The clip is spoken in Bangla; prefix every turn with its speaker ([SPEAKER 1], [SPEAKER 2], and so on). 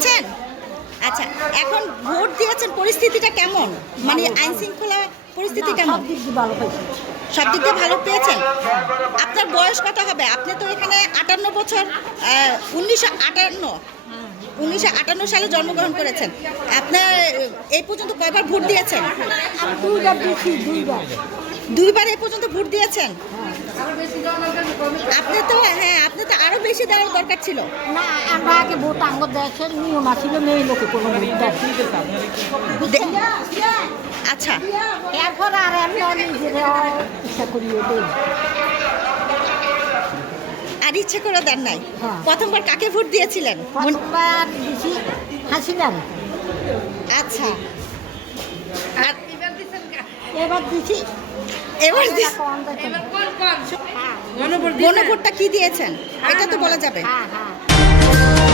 [SPEAKER 1] দিয়েছেন? আচ্ছা এখন ভোট দিয়েছেন পরিস্থিতিটা কেমন? মানে আইন শৃঙ্খলা পরিস্থিতি কেমন?
[SPEAKER 2] সব দিক দিয়ে ভালো
[SPEAKER 1] সব দিক দিয়ে ভালো পেয়েছেন? আপনার বয়স কত হবে? আপনি তো এখানে আটান্ন বছর উনিশশো আটান্ন। উনিশশো আটান্ন সালে জন্মগ্রহণ করেছেন। আপনার এই পর্যন্ত কয়বার ভোট দিয়েছেন?
[SPEAKER 2] দুইবার
[SPEAKER 1] এই পর্যন্ত ভোট দিয়েছেন? আপনি তো হ্যাঁ আপনি তো আরও বেশি দেওয়ার দরকার ছিল?
[SPEAKER 2] না আমরা আগে ভোট আঙ্গ দেশের নিয়ম মেয়ে লোকে কোনো
[SPEAKER 1] আচ্ছা।
[SPEAKER 2] এরপর আর এমনি নিজেরা ইচ্ছা করিয়ে
[SPEAKER 1] আর ইচ্ছে করে দেন নাই?
[SPEAKER 2] হ্যাঁ।
[SPEAKER 1] প্রথমবার কাকে ভোট দিয়েছিলেন?
[SPEAKER 2] প্রথমবার দিছি হাসিলাম
[SPEAKER 1] আচ্ছা। আর
[SPEAKER 2] এবার দিছি
[SPEAKER 1] এবার।
[SPEAKER 2] হ্যাঁ।
[SPEAKER 1] বনভোটটা কি দিয়েছেন? হ্যাঁ, এটা তো হ্যাঁ, বলা হ্যাঁ। যাবে।
[SPEAKER 2] হ্যাঁ হ্যাঁ।